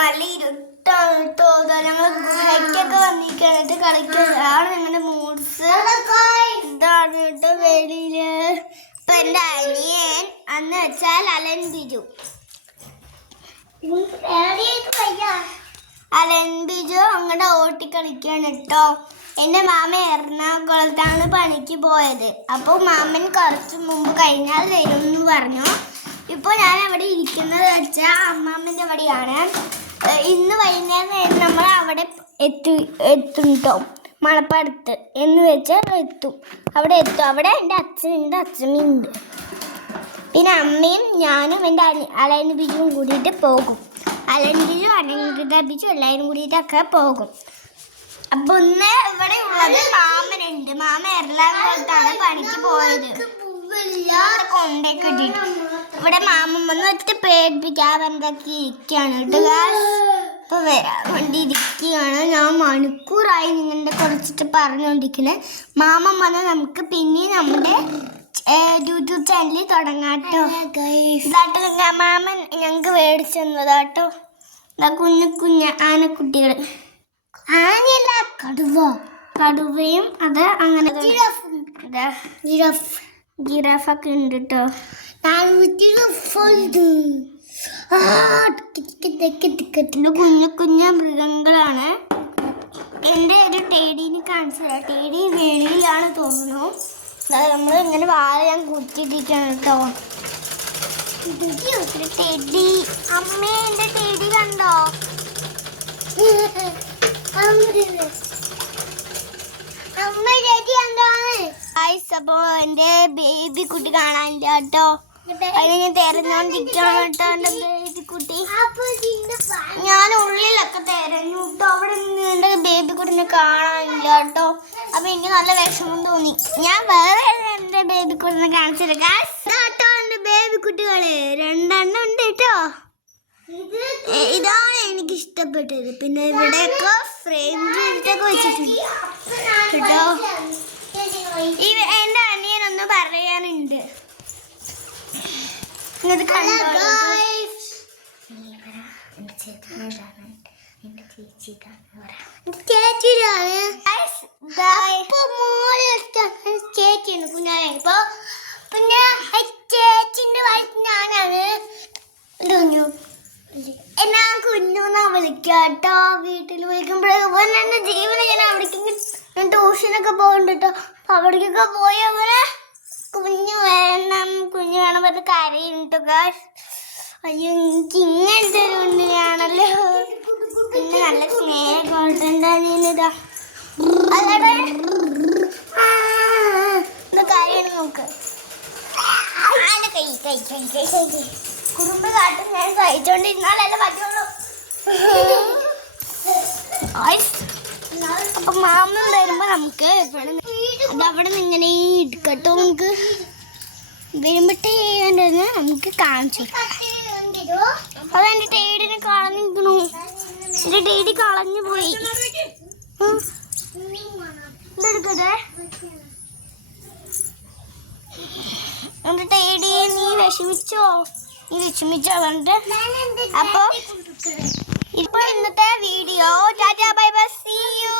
നല്ല ഇരുട്ടാണ് ഞങ്ങൾ ഗുഹയ്ക്കൊക്കെ വന്നിട്ട് കളിക്കുന്നതാണ് ഞങ്ങളുടെ മൂഡ്സ്. ഇതാണ് കേട്ടോ വെളിയില്. ഇപ്പൊ എന്റെ അനിയൻ അന്ന് വെച്ചാൽ അലൻ ബിജു അങ്ങടെ ഓട്ടി കളിക്കാണ് കേട്ടോ. എന്റെ മാമ എറണാകുളത്താണ് പണിക്ക് പോയത്. അപ്പോൾ മാമൻ കുറച്ച് മുമ്പ് കഴിഞ്ഞാൽ വരുമെന്ന് പറഞ്ഞു. ഇപ്പോൾ ഞാൻ അവിടെ ഇരിക്കുന്നത് വെച്ചാൽ അമ്മാമ്മൻ്റെ അവിടെയാണ്. ഇന്ന് വൈകുന്നേരം നമ്മൾ അവിടെ എത്തും കേട്ടോ. മണപ്പടുത്ത് എന്ന് വെച്ചാൽ എത്തും. അവിടെ എൻ്റെ അച്ഛനുണ്ട്. പിന്നെ അമ്മയും ഞാനും എൻ്റെ അലൻ ബിജുവും കൂടിയിട്ട് പോകും. അലൻ ബിജു അനങ്കൃത ബിജു എല്ലാവരും കൂടിയിട്ടൊക്കെ പോകും. അപ്പൊ ഇന്ന് ഇവിടെ ഉള്ളത് മാമനുണ്ട്. മാമ എറണാകുളത്താണ് പണിക്ക് പോയത്. കൊണ്ടേക്ക് ഇട്ടിട്ട് ഇവിടെ മാമൻ വന്ന് ഒറ്റ പേടിപ്പിക്കാൻ എന്തൊക്കെ ഇരിക്കുകയാണ് കേട്ടോ. ഇപ്പൊ വരാൻ വേണ്ടി ഇരിക്കുകയാണ്. ഞാൻ മണിക്കൂറായി നിങ്ങളുടെ കുറച്ചിട്ട് പറഞ്ഞുകൊണ്ടിരിക്കുന്നത്. മാമൻ വന്ന് നമുക്ക് പിന്നെ നമ്മുടെ യൂട്യൂബ് ചാനലിൽ തുടങ്ങാട്ടോ. ഇതാട്ടോ മാമൻ ഞങ്ങൾക്ക് മേടിച്ചു തന്നതാട്ടോ. കുഞ്ഞു ആനക്കുട്ടികൾ. ആനയല്ല, കടുവയും അത് അങ്ങനെ ജിറാഫൊക്കെ ഉണ്ട് കേട്ടോ. കുഞ്ഞു മൃഗങ്ങളാണ്. എൻ്റെ ഒരു ടേഡീനെ കാണിച്ചു തരാം. ടേഡി വെളിയിലാണ് തോന്നുന്നു. നമ്മൾ ഇങ്ങനെ വാഴ ഞാൻ കുത്തിയിട്ടിരിക്കുകയാണ് കേട്ടോ. ടെഡി അമ്മേ, എൻ്റെ ടെഡി കണ്ടോ? അപ്പൊ എന്റെ ബേബി കുട്ടി കാണാനില്ല കേട്ടോ. അതിനെ ഞാൻ തെരഞ്ഞോണ്ടിരിക്കാണ് കേട്ടോ. എന്റെ ബേബി കുട്ടി ഞാൻ ഉള്ളിലൊക്കെ തെരഞ്ഞു കേട്ടോ. അവിടെ നിന്ന് എന്റെ ബേബി കുട്ടിനെ കാണാനില്ല കേട്ടോ. അപ്പൊ എനിക്ക് നല്ല വിഷമം തോന്നി. ഞാൻ വേറെ എന്റെ ബേബി കുട്ടിനെ കാണിച്ചിരിക്കാം കേട്ടോ. എന്റെ ബേബി കുട്ടികള് 2 എണ്ണം ഉണ്ട് കേട്ടോ. ഇതാണ് എനിക്ക് ഇഷ്ടപ്പെട്ടത്. പിന്നെ ഇവിടെയൊക്കെ ഫ്രെയിം ചെയ്തിട്ടൊക്കെ വെച്ചിട്ടുണ്ട് കേട്ടോ. എന്റെ അനിയനൊന്ന് പറയാനുണ്ട്. ഇത് കണ്ടോ? ചേച്ചിയാണ് കുഞ്ഞാനെ. ഇപ്പൊ പിന്നെ ചേച്ചിന്റെ വയസ്സ് ഞാനാണ്. എന്നാ കുഞ്ഞുന്നാ വിളിക്കാട്ടോ. വീട്ടിൽ വിളിക്കുമ്പോഴേ എന്റെ ജീവനെ ഞാൻ അവിടേക്ക് ട്യൂഷനൊക്കെ പോകുന്നുണ്ട് കേട്ടോ. അവിടേക്കൊക്കെ പോയി അവരെ കുഞ്ഞു വേണം പറഞ്ഞ് കരയുണ്ട് കേട്ടോ. അയ്യോ, എനിക്ക് ഇങ്ങനത്തെ ഒരു കുഞ്ഞാണല്ലോ. പിന്നെ നല്ല സ്നേഹമായിട്ടുണ്ടാ. അല്ലാതെ കാര്യം നോക്ക്. കൈ കുറുമ്പ് കാട്ടും. ഞാൻ സഹിച്ചോണ്ടിരുന്നാലല്ലേ പറ്റുള്ളൂ. അപ്പൊ മാമ വരുമ്പോ നമുക്ക് അതവിടെ നിന്ന് ഇങ്ങനെ എടുക്കട്ടോ. നമുക്ക് വരുമ്പട്ടേ നമുക്ക് കാണിച്ചു. അതെന്റെ ടേഡിനെ കളഞ്ഞിരിക്കണു. എന്റെ ടേഡി കളഞ്ഞു പോയി. ഇതെടുക്കട്ടെ. എന്റെ ടേഡി നീ വിഷമിച്ചോ പറഞ്ഞിട്ട്. അപ്പൊ ഇപ്പൊ ഇന്നത്തെ video tata bye bye, see U.